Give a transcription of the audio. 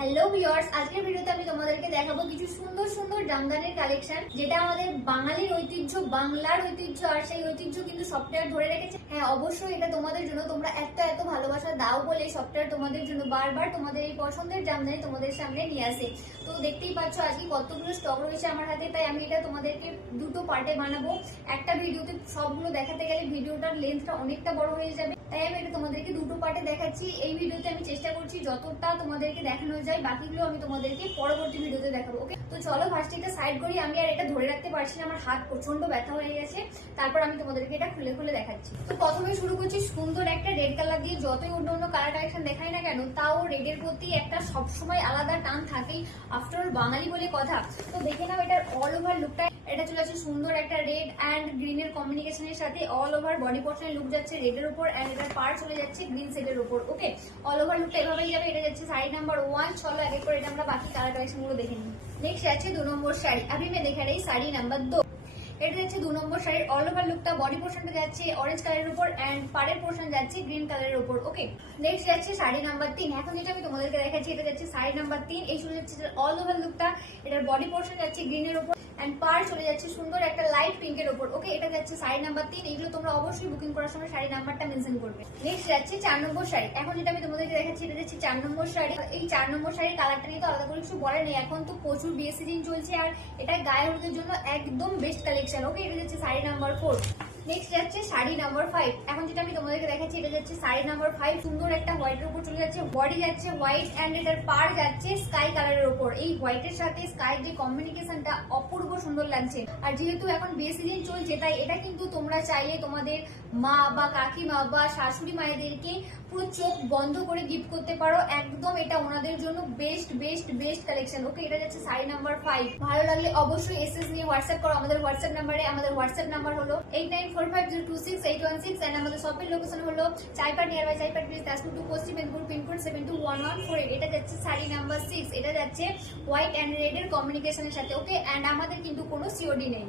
Hello viewers আজকের ভিডিওতে আমি তোমাদেরকে দেখাবো কিছু সুন্দর সুন্দর জামদানির কালেকশন যেটা আমাদের বাঙালির ঐতিহ্য, বাংলার ঐতিহ্য, আর সেই ঐতিহ্য কিন্তু সফটওয়্যার ধরে রেখেছে। হ্যাঁ অবশ্যই এটা তোমাদের জন্য তোমরা এত এত ভালোবাসা দাও বলে সফটওয়্যার তোমাদের জন্য বারবার তোমাদের এই পছন্দের জামদানি তোমাদের সামনে নিয়ে আসে। তো দেখতেই পাচ্ছ, আজকে কতগুলো স্টক রয়েছে আমার হাতে, তাই আমি এটা তোমাদেরকে দুটো পার্টে বানাবো। একটা ভিডিওতে সবগুলো দেখাতে গেলে ভিডিওটার লেন্থটা অনেকটা বড় হয়ে যাবে, তাই আমি এটা তোমাদেরকে দুটো পার্টে দেখাচ্ছি। এই ভিডিওতে আমি চেষ্টা করছি যতটা তোমাদেরকে দেখানো যায়, বাকিগুলো আমি তোমাদেরকে পরবর্তী ভিডিওতে দেখাবো, ওকে? তো চলো ফার্স্টে এটা সাইড করি। আমি আর এটা ধরে রাখতে পারছি না, আমার হাত প্রচণ্ড ব্যথা হয়ে গেছে। তারপর আমি তোমাদেরকে এটা খুলে খুলে দেখাচ্ছি। তো প্রথমে শুরু করছি সুন্দর একটা রেড কালার দিয়ে, যতই অন্য অন্য কালার কালেকশন দেখাই না কেন, তাও রেডের প্রতি একটা সবসময় আলাদা টান থাকেই। আফটার বাঙালি বলে কথা। তো দেখে নাও, এটার অল ওভার লুকটা এটা চলে আসে সুন্দর একটা রেড অ্যান্ড গ্রিনের কম্বিনেশনের সাথে অল ওভার বডি পোর্শনের লুক যাচ্ছে রেডের উপর অ্যান্ড এটার পার চলে যাচ্ছে গ্রিন সেটের উপর ওকে অল ওভার লুকটা এভাবেই যাবে, এটা যাচ্ছে সাইড নাম্বার ওয়ান চলো এক করে এটা আমরা বাকি কালার কালেকশনগুলো দেখে নিই। নেক্সট আছে দু নম্বর শাড়ি আমি মেয়ে দেখে এই শাড়ি নাম্বার দো এটা যাচ্ছে দু নম্বর শাড়ির অল ওভার লুকটা বডি পোর্শনটা যাচ্ছে অরেঞ্জ কালারের উপর অ্যান্ড পাড়ের পোর্শন যাচ্ছে গ্রিন কালারের উপর ওকে নেক্সট যাচ্ছে শাড়ি নাম্বার তিন, এখন যেটা আমি তোমাদেরকে দেখাচ্ছি, এটা যাচ্ছে শাড়ি নাম্বার তিন, এই শুরু যাচ্ছে অল ওভার লুকটা এটার বডি পোর্শন যাচ্ছে গ্রিনের উপর এন্ড পার চলে যাচ্ছে সুন্দর একটা লাইট পিঙ্কের উপর। ওকে এটা যাচ্ছে শাড়ি নাম্বার তিন। এগুলো তোমরা অবশ্যই বুকিং করার সময় শাড়ি নাম্বারটা মেনশন করবে। নেক্সট যাচ্ছে চার নম্বর শাড়ি। এখন যেটা আমি তোমাদেরকে দেখাচ্ছি, এটা যাচ্ছে চার নম্বর শাড়ি। এই চার নম্বর শাড়ির কালারটা নিয়ে তো আলাদা করে কিছু বলে নেই। এখন তো প্রচুর বিয়ে সিজন চলছে আর এটা গায়ে হলুদের জন্য একদম বেস্ট কালেকশন ওকে এটা যাচ্ছে শাড়ি নাম্বার ফোর নেক্সট যাচ্ছে শাড়ি নাম্বার ফাইভ এখন যেটা আমি তোমাদেরকে দেখাচ্ছি, এটা যাচ্ছে শাড়ি নাম্বার ফাইভ সুন্দর একটা হোয়াইটের উপর চলে যাচ্ছে। বডি যাচ্ছে হোয়াইট অ্যান্ড এটার পার যাচ্ছে স্কাই কালারের উপর। এই হোয়াইটের সাথে স্কাই যে কম্বিনিকেশনটা অপূর্ব সুন্দর লাগছে। আর যেহেতু এখন বিয়ে সিজন চলছে, তাই এটা কিন্তু তোমরা চাইলে তোমাদের মা বা কাকিমা বা শাশুড়ি মায়েদেরকে পুরো চোখ বন্ধ করে গিফট করতে পারো। একদম এটা ওনাদের জন্য best best best collection okay এটা যাচ্ছে শাড়ি নাম্বার ফাইভ ভালো লাগলে অবশ্যই এসএস নিয়ে হোয়াটসঅ্যাপ করো। আমাদের হোয়াটসঅ্যাপ নাম্বারে আমাদের হোয়াটসঅ্যাপ নাম্বার হলো eight nine four five zero two six eight one and আমাদের শপের লোকেশন হলো near by Paschim Medinipur seven two one one এটা যাচ্ছে সিক্স এটা যাচ্ছে হোয়াইট অ্যান্ড রেড এর কমিউনিকেশনের সাথে ওকে অ্যান্ড আমাদের কিন্তু কোনো সিওডি নেই।